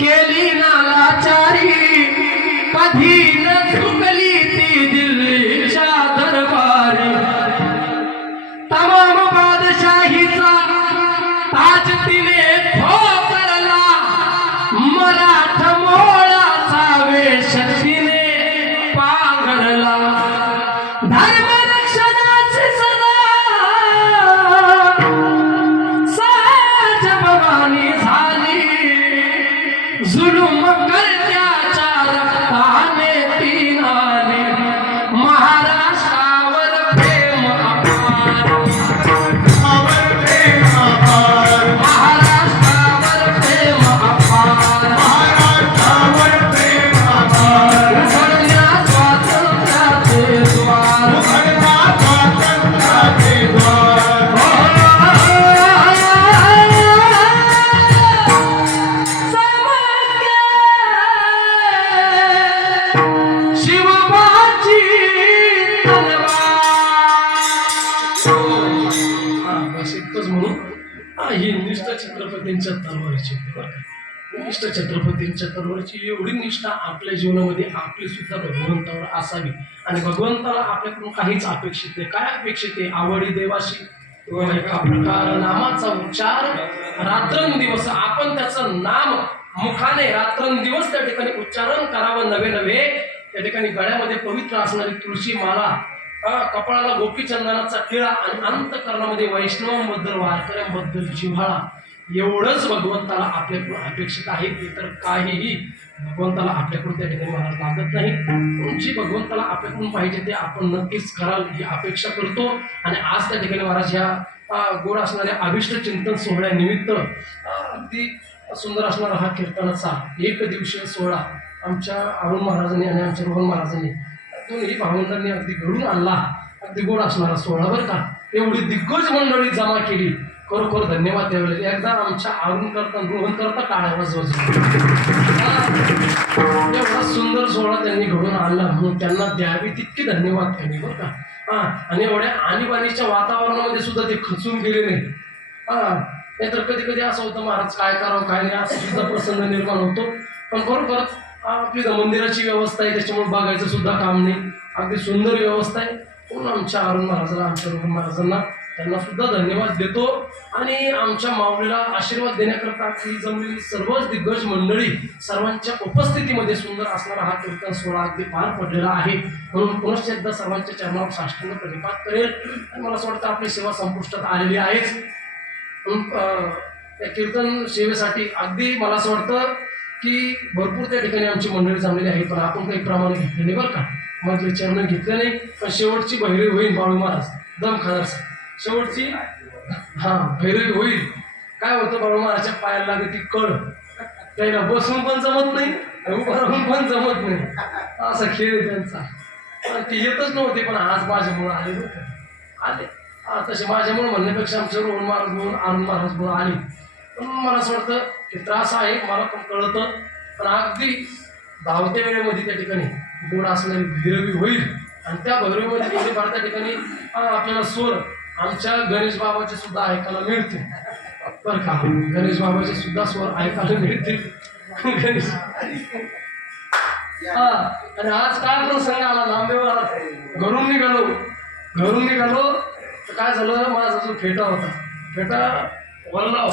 केली नालाचारी कधी न चुकली ती दिल्लीच्या दरबारी. तमाम बादशाहीचा ताज तिने ठोकरला मराठ मोळाचा वेश तिने पांघरला. धर्म ही निष्ठा छत्रपतींच्या तलवारीची होती निष्ठा छत्रपतींच्या तलवारीची एवढी निष्ठा आपल्या जीवनामध्ये आपली सुद्धा भगवंतावर असावी. आणि भगवंताला आपल्याकडून काहीच अपेक्षित नाही. काय अपेक्षित आहे? आवडी देवाशी. एका प्रकार नामाचा उच्चार रात्रंदिवस. आपण त्याचं नाम मुखाने रात्रंदिवस त्या ठिकाणी उच्चारण करावं नवे नवे. त्या ठिकाणी गळ्यामध्ये पवित्र असणारी तुळशी माला हा, कपाळाला गोपीचंदनाचा टिळा आणि अंतकरणामध्ये वैष्णवांबद्दल वारकऱ्यांबद्दल जिव्हाळा. एवढंच भगवंताला आपल्याकडून अपेक्षित आहे ते तर काहीही भगवंताला आपल्याकडून त्या ठिकाणी मला लागत नाही. तुमची जी भगवंताला आपल्याकडून पाहिजे ते आपण नक्कीच कराल ही अपेक्षा करतो. आणि आज त्या ठिकाणी महाराज ह्या गोड असणाऱ्या अभिष्ट चिंतन सोहळ्यानिमित्त अगदी सुंदर असणारा हा कीर्तनाचा एक दिवशीय सोहळा आमच्या अरुण महाराजांनी आणि आमच्या रोहन महाराजांनी दोन्ही भावंडांनी अगदी घडून आणला. अगदी गोड असणारा सोहळा बरं का? एवढी दिग्गज मंडळी जमा केली. खरोखर धन्यवाद त्यावेळेला. एकदा आमच्या अरुण करता रोहन करता काळ्या वाजवायचं. एवढा सुंदर सोहळा त्यांनी घडून आणला. म्हणून त्यांना द्यावी तितके धन्यवाद त्यांनी बरं का? हा. आणि एवढ्या आणीबाणीच्या वातावरणामध्ये सुद्धा ते खचून गेले नाही हा. नाहीतर कधी कधी असं होतं महाराज काय करावं काय नाही? असं सुद्धा प्रसंग निर्माण होतो. पण खरोखर आपली मंदिराची व्यवस्था आहे त्याच्यामुळे बघायचं सुद्धा काम नाही. अगदी सुंदर व्यवस्था आहे. म्हणून आमच्या अरुण महाराजाला आमच्या रुग्ण महाराजांना त्यांना सुद्धा धन्यवाद देतो आणि आमच्या माऊलीला आशीर्वाद देण्याकरता ही जमलेली सर्वच दिग्गज मंडळी सर्वांच्या उपस्थितीमध्ये सुंदर असणारा हा कीर्तन सोहळा अगदी पार पडलेला आहे. म्हणून पुनश्च एकदा सर्वांच्या चरणावर साष्टांग प्रतिपाद करेल. आणि मला असं वाटतं आपली सेवा संपुष्टात आलेली आहेच. म्हणून त्या कीर्तन सेवेसाठी अगदी मला असं वाटतं की भरपूर त्या ठिकाणी आमची मंडळी जमलेली आहे पण आपण काही प्रमाणे घेतले नाही बरं का. मधले चेअरमॅन घेतले नाही. पण शेवटची बहिरी होईल बाळू महाराज. दम खाणार शेवटची हा भैरवी होईल. काय होतं बाळू महाराजच्या पायाला लागते ती कळ. त्याला बसून पण जमत नाही आणि उभं राहून पण जमत नाही. असा खेळ आहे त्यांचा. पण ते येतच नव्हते पण आज माझ्यामुळं आले होते आले. तसे माझ्यामुळे म्हणण्यापेक्षा आमचे रोहन महाराज म्हणून आनंद महाराज म्हणून आले. मला असं वाटतं की त्रास आहे मला पण कळतं. पण अगदी धावत्या वेळेमध्ये त्या ठिकाणी गोड असणारी भैरवी होईल. आणि त्या भैरवीमध्ये थोडीफार त्या ठिकाणी आपल्याला स्वर आमच्या गणेश बाबाचे सुद्धा ऐकायला मिळतील. बरं का? गणेश बाबाचे सुद्धा स्वर ऐकायला मिळतील. गणेश हा आणि आज काय प्रसंग आला लांबेवर? घरून निघालो. घरून निघालो तर काय झालं? माझा जो फेटा होता. फेटा One lá